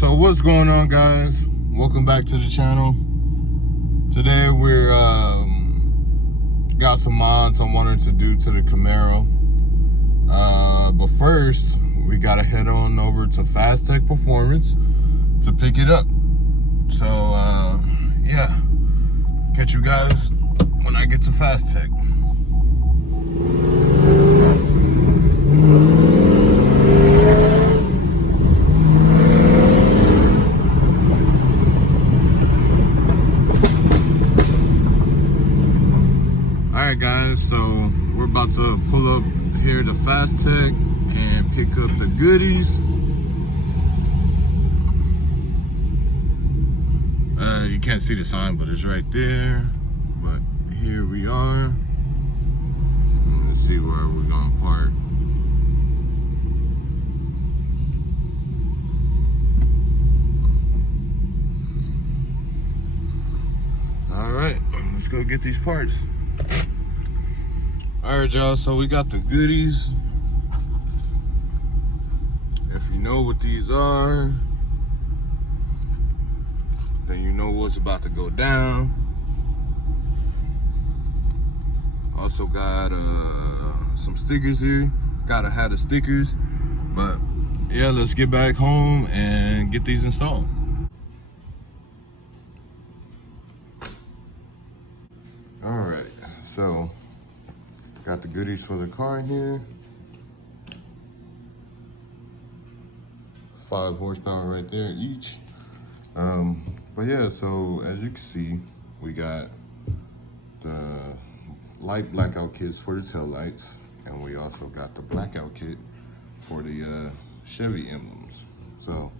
So what's going on, guys? Welcome back to the channel. Today we're got some mods I wanted to do to the Camaro, but first we gotta head on over to Fast Tech Performance to pick it up. So yeah, catch you guys when I get to Fast Tech. Alright guys, so we're about to pull up here to Fast Tech and pick up the goodies. You can't see the sign, but it's right there. But here we are. Let's see where we're gonna park. Alright, let's go get these parts. Alright y'all, so we got the goodies. If you know what these are, then you know what's about to go down. Also got some stickers here. Gotta have the stickers. But yeah, let's get back home and get these installed. Alright, so got the goodies for the car in here. 5 horsepower right there each. But yeah, so as you can see, we got the light blackout kits for the tail lights, and we also got the blackout kit for the Chevy emblems. So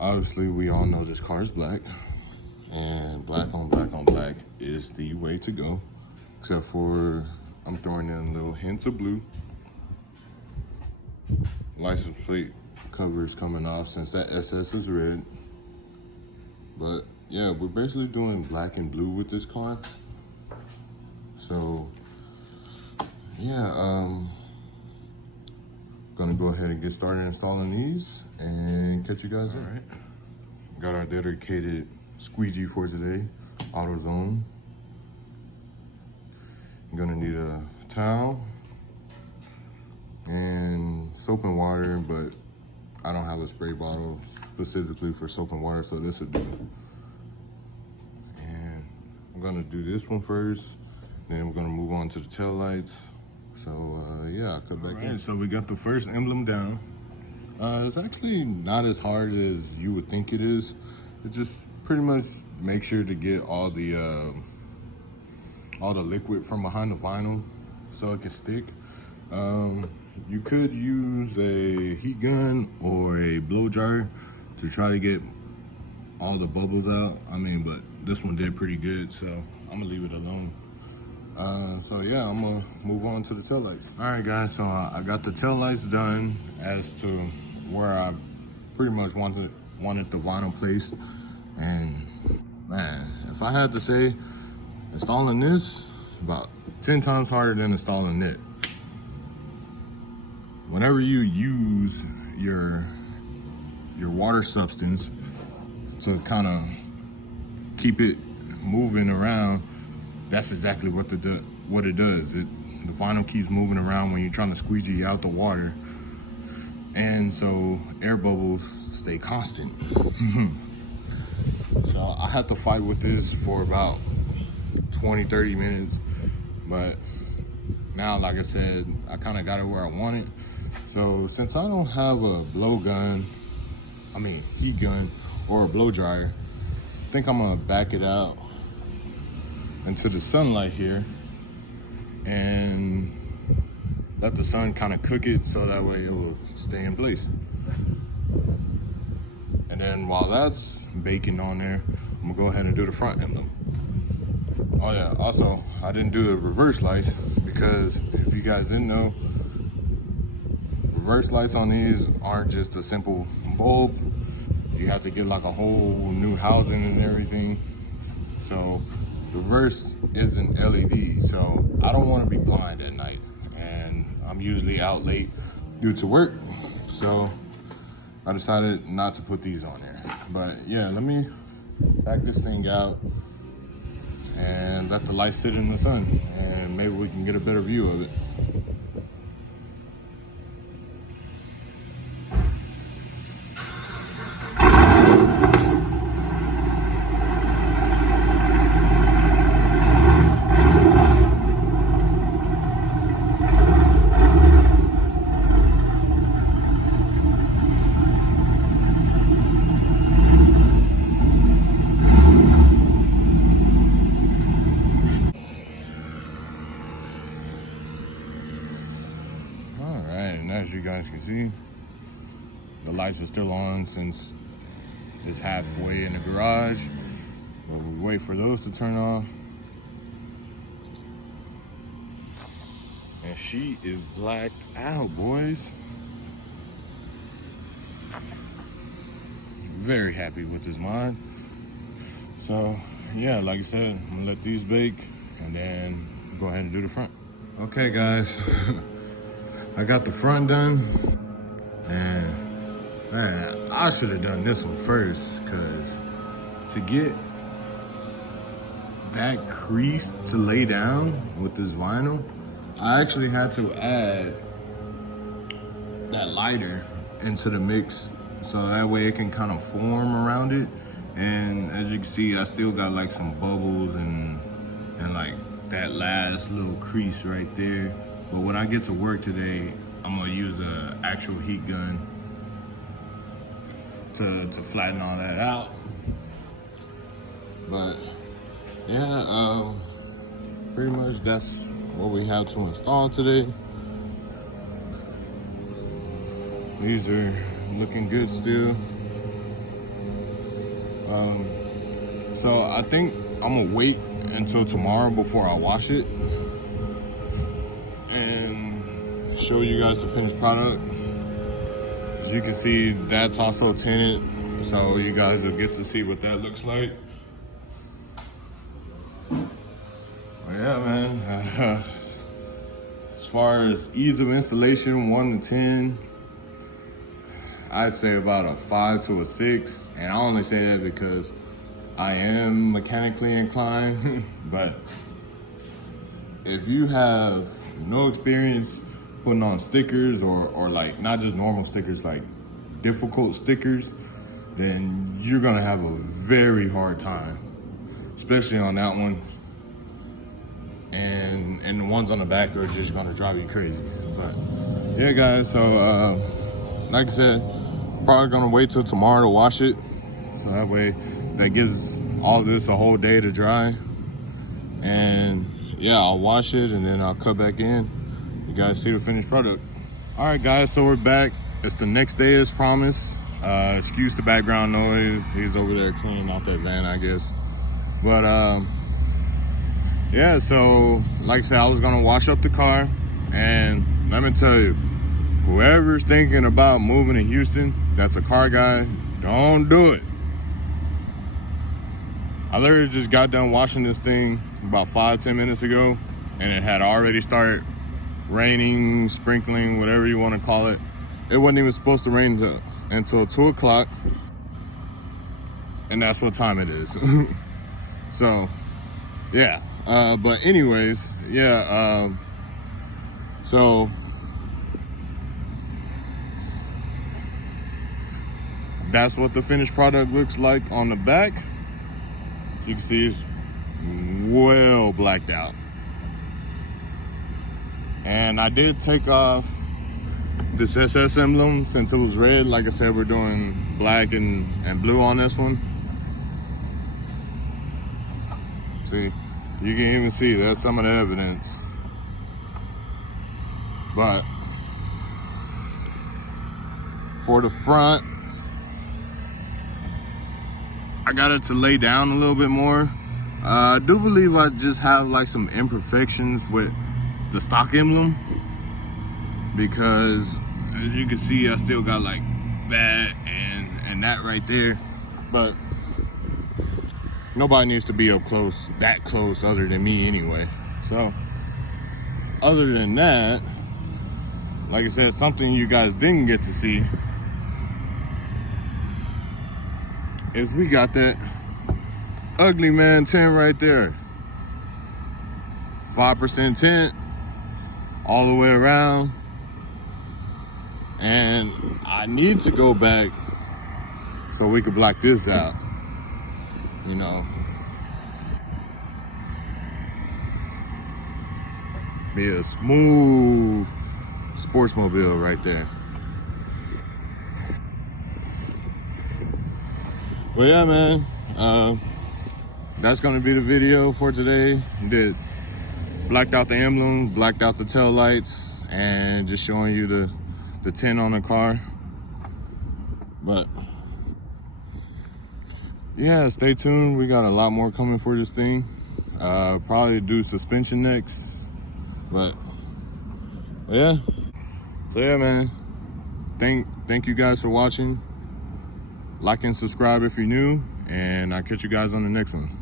obviously we all know this car is black, and black on black on black is the way to go, except for I'm throwing in little hints of blue. License plate covers coming off since that SS is red. But yeah, we're basically doing black and blue with this car. So yeah, gonna go ahead and get started installing these and catch you guys there. All right, got our dedicated squeegee for today, AutoZone. I'm gonna need a towel and soap and water, but I don't have a spray bottle specifically for soap and water, so this would do. And I'm gonna do this one first, then we're gonna move on to the tail lights. So yeah, I'll cut back in. So we got the first emblem down. It's actually not as hard as you would think it is. It just pretty much make sure to get all the liquid from behind the vinyl so it can stick. You could use a heat gun or a blow dryer to try to get all the bubbles out. I mean, but this one did pretty good, so I'm gonna leave it alone. So yeah, I'm gonna move on to the taillights. All right guys, so I got the taillights done as to where I pretty much wanted the vinyl placed. And man, if I had to say, installing this about 10 times harder than installing it. Whenever you use your water substance to kind of keep it moving around, that's exactly what it does. The vinyl keeps moving around when you're trying to squeegee out the water, and so air bubbles stay constant. So I had to fight with this for about 20-30 minutes, but now, like I said, I kind of got it where I want it. So since I don't have a heat gun or a blow dryer, I think I'm gonna back it out into the sunlight here and let the sun kind of cook it so that way it will stay in place. And then while that's baking on there, I'm gonna go ahead and do the front emblem. Oh yeah, also, I didn't do the reverse lights because if you guys didn't know, reverse lights on these aren't just a simple bulb. You have to get like a whole new housing and everything. So reverse is an LED, so I don't want to be blind at night. And I'm usually out late due to work. So I decided not to put these on there. But yeah, let me back this thing out and let the light sit in the sun, and maybe we can get a better view of it. As you guys can see, the lights are still on since it's halfway in the garage, but we wait for those to turn off. And she is blacked out, boys. Very happy with this mod. So yeah, like I said, I'm gonna let these bake and then go ahead and do the front. Okay guys, I got the front done, and man, I should have done this one first, because to get that crease to lay down with this vinyl, I actually had to add that lighter into the mix so that way it can kind of form around it. And as you can see, I still got like some bubbles and like that last little crease right there. But when I get to work today, I'm gonna use an actual heat gun to flatten all that out. But yeah, pretty much that's what we have to install today. These are looking good still. So I think I'm gonna wait until tomorrow before I wash it and show you guys the finished product. As you can see, that's also tinted, so you guys will get to see what that looks like. But yeah, man, as far as ease of installation, 1 to 10, I'd say about a 5 to a 6. And I only say that because I am mechanically inclined. But if you have no experience putting on stickers or like not just normal stickers, like difficult stickers, then you're gonna have a very hard time, especially on that one. And the ones on the back are just gonna drive you crazy. But yeah, guys, so like I said, probably gonna wait till tomorrow to wash it, so that way that gives all this a whole day to dry. And yeah, I'll wash it and then I'll cut back in. You guys see the finished product. All right guys, so we're back. It's the next day as promised. Excuse the background noise, he's over there cleaning out that van, I guess. But yeah, so like I said, I was gonna wash up the car, and let me tell you, whoever's thinking about moving to Houston, that's a car guy, don't do it. I literally just got done washing this thing about 5-10 minutes ago, and it had already started raining, sprinkling, whatever you want to call it. It wasn't even supposed to rain until 2 o'clock, and that's what time it is. So yeah, but anyways, yeah, so that's what the finished product looks like on the back. You can see it's well blacked out. And I did take off this SS emblem since it was red. Like I said, we're doing black and blue on this one. See, you can even see that's some of the evidence. But for the front, I got it to lay down a little bit more. I do believe I just have like some imperfections with the stock emblem, because as you can see, I still got like that and that right there. But nobody needs to be up close, that close, other than me anyway. So other than that, like I said, something you guys didn't get to see is we got that ugly man tint right there. 5% tint all the way around. And I need to go back so we could block this out, you know. Be a smooth sportsmobile right there. But yeah, man, that's gonna be the video for today. Did blacked out the emblems, blacked out the tail lights, and just showing you the tint on the car. But yeah, stay tuned. We got a lot more coming for this thing. Probably do suspension next. But yeah. So yeah, man. Thank you guys for watching. Like and subscribe if you're new, and I'll catch you guys on the next one.